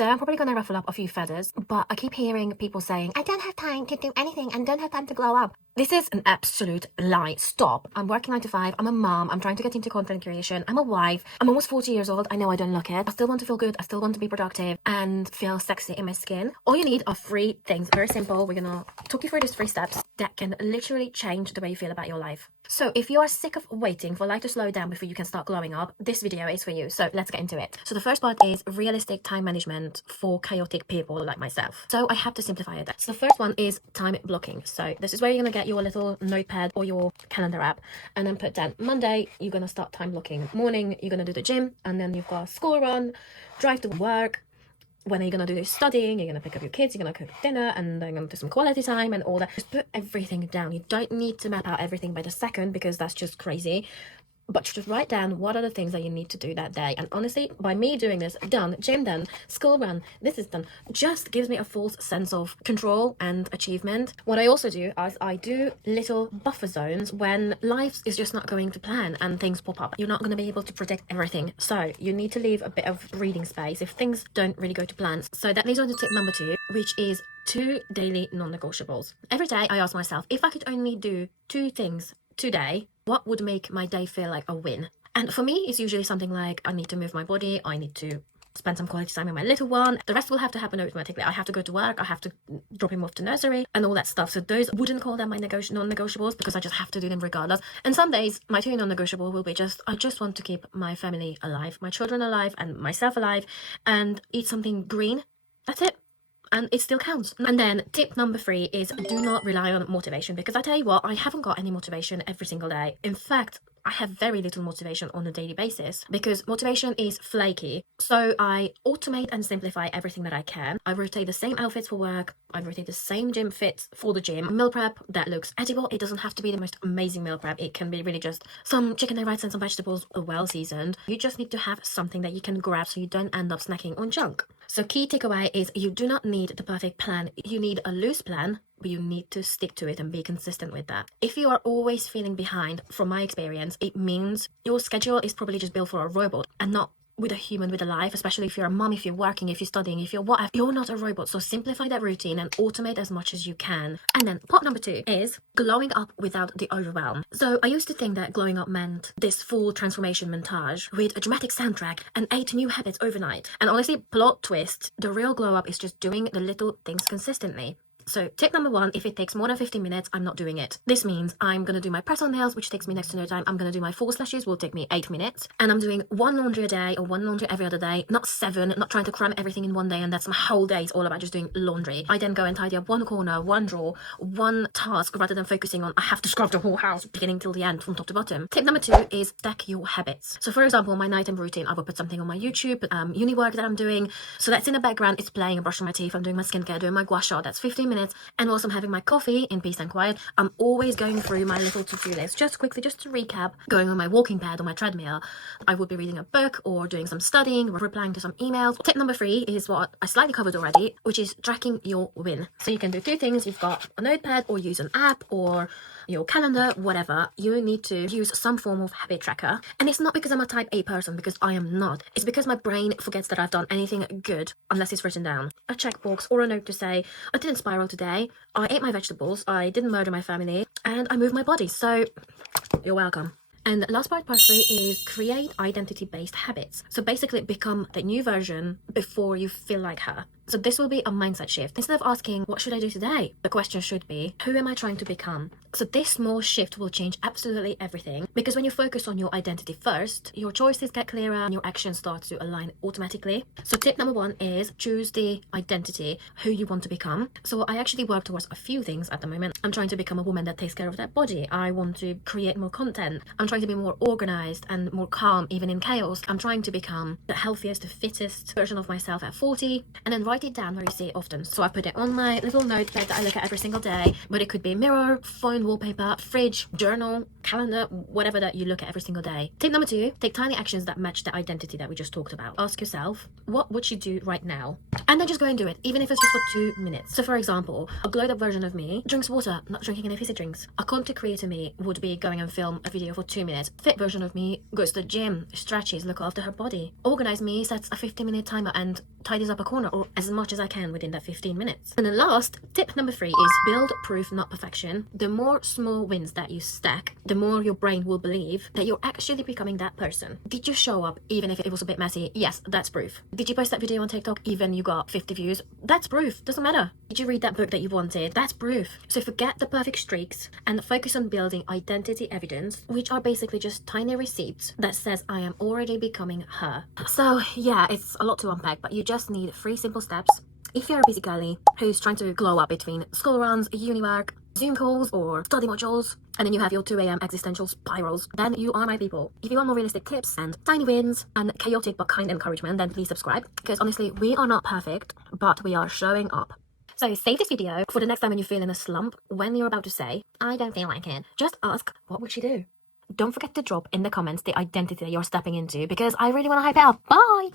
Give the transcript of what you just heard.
So I'm probably gonna ruffle up a few feathers, but I keep hearing people saying, I don't have time to do anything and don't have time to glow up. This is an absolute lie. Stop. I'm working 9 to 5. I'm a mom. I'm trying to get into content creation. I'm a wife. I'm almost 40 years old. I know I don't look it. I still want to feel good. I still want to be productive and feel sexy in my skin. All you need are 3 things. Very simple. We're gonna talk you through these 3 steps that can literally change the way you feel about your life. So if you are sick of waiting for life to slow down before you can start glowing up, this video is for you. So let's get into it. So the first part is realistic time management for chaotic people like myself. So I have to simplify it. So the first one is time blocking. So this is where you're gonna get your little notepad or your calendar app and then put down Monday, you're gonna start time blocking. Morning, you're gonna do the gym, and then you've got school run, drive to work. When are you gonna do this studying? You're gonna pick up your kids, you're gonna cook dinner, and then you're gonna do some quality time and all that. Just put everything down. You don't need to map out everything by the second because that's just crazy. But just write down what are the things that you need to do that day. And honestly, by me doing this, done, gym done, school run, this is done, just gives me a false sense of control and achievement. What I also do is I do little buffer zones when life is just not going to plan and things pop up. You're not going to be able to predict everything. So you need to leave a bit of breathing space if things don't really go to plan. So that leads on to tip number 2, which is 2 daily non-negotiables. Every day I ask myself, if I could only do 2 things today, what would make my day feel like a win? And for me, it's usually something like I need to move my body, I need to spend some quality time with my little one. The rest will have to happen automatically. I have to go to work, I have to drop him off to nursery and all that stuff. So those wouldn't call them my non-negotiables because I just have to do them regardless. And some days my 2 non-negotiable will be I just want to keep my family alive, my children alive and myself alive, and eat something green. That's it. And it still counts. And then tip number 3 is do not rely on motivation, because I tell you what, I haven't got any motivation every single day. In fact, I have very little motivation on a daily basis because motivation is flaky. So I automate and simplify everything that I can. I rotate the same outfits for work. I rotate the same gym fits for the gym. Meal prep that looks edible. It doesn't have to be the most amazing meal prep. It can be really just some chicken and rice and some vegetables, well seasoned. You just need to have something that you can grab so you don't end up snacking on junk. So key takeaway is you do not need the perfect plan. You need a loose plan, but you need to stick to it and be consistent with that. If you are always feeling behind, from my experience, it means your schedule is probably just built for a robot and not with a human with a life, especially if you're a mom, if you're working, if you're studying, if you're whatever. You're not a robot, so simplify that routine and automate as much as you can. And then part number 2 is glowing up without the overwhelm. So I used to think that glowing up meant this full transformation montage with a dramatic soundtrack and 8 new habits overnight. And honestly, plot twist, the real glow up is just doing the little things consistently. So tip number 1, if it takes more than 15 minutes, I'm not doing it. This means I'm going to do my press-on nails, which takes me next to no time. I'm going to do my false lashes, will take me 8 minutes. And I'm doing 1 laundry a day or 1 laundry every other day, not 7, not trying to cram everything in one day. And that's my whole day is all about just doing laundry. I then go and tidy up 1 corner, 1 drawer, 1 task rather than focusing on I have to scrub the whole house beginning till the end from top to bottom. Tip number 2 is stack your habits. So for example, my nighttime routine, I will put something on my YouTube, uni work that I'm doing. So that's in the background, it's playing, I'm brushing my teeth, I'm doing my skincare, doing my gua sha, that's 15 minutes. And whilst I'm having my coffee in peace and quiet, I'm always going through my little to-do list. Just quickly, just to recap, going on my walking pad or my treadmill, I would be reading a book or doing some studying, replying to some emails. Tip number 3 is what I slightly covered already, which is tracking your win. So you can do 2 things. You've got a notepad or use an app or your calendar, whatever. You need to use some form of habit tracker. And it's not because I'm a type A person, because I am not. It's because my brain forgets that I've done anything good unless it's written down. A checkbox or a note to say, I didn't spiral today, I ate my vegetables, I didn't murder my family, and I moved my body. So you're welcome. And last part 3 is create identity-based habits. So basically become the new version before you feel like her. So this will be a mindset shift. Instead of asking, what should I do today? The question should be, who am I trying to become? So this small shift will change absolutely everything, because when you focus on your identity first, your choices get clearer and your actions start to align automatically. So tip number 1 is choose the identity, who you want to become. So I actually work towards a few things at the moment. I'm trying to become a woman that takes care of their body. I want to create more content. I'm trying to be more organized and more calm, even in chaos. I'm trying to become the healthiest, the fittest version of myself at 40, and then write it down where you see it often. So I put it on my little notepad that I look at every single day, but it could be mirror, phone wallpaper, fridge, journal, calendar, whatever that you look at every single day. Tip number 2, take tiny actions that match the identity that we just talked about. Ask yourself, what would you do right now? And then just go and do it, even if it's just for 2 minutes. So for example, a glowed up version of me drinks water, not drinking any fizzy drinks. A content creator me would be going and film a video for 2 minutes. Fit version of me goes to the gym, stretches, look after her body. Organized me sets a 15-minute timer and tidies up a corner or as much as I can within that 15 minutes. And then last, tip number 3 is build proof, not perfection. The more small wins that you stack, the more your brain will believe that you're actually becoming that person. Did you show up even if it was a bit messy? Yes, that's proof. Did you post that video on TikTok even you got 50 views? That's proof. Doesn't matter. Did you read that book that you wanted? That's proof. So forget the perfect streaks and focus on building identity evidence, which are basically just tiny receipts that says I am already becoming her. So yeah, it's a lot to unpack, but you just need 3 simple steps. If you're a busy girly who's trying to glow up between school runs, uni work, Zoom calls or study modules, and then you have your 2 a.m. existential spirals, then you are my people. If you want more realistic tips and tiny wins and chaotic but kind encouragement, then please subscribe, because honestly, we are not perfect, but we are showing up. So save this video for the next time when you feel in a slump, when you're about to say, I don't feel like it. Just ask, what would she do? Don't forget to drop in the comments the identity that you're stepping into, because I really want to hype it up. Bye!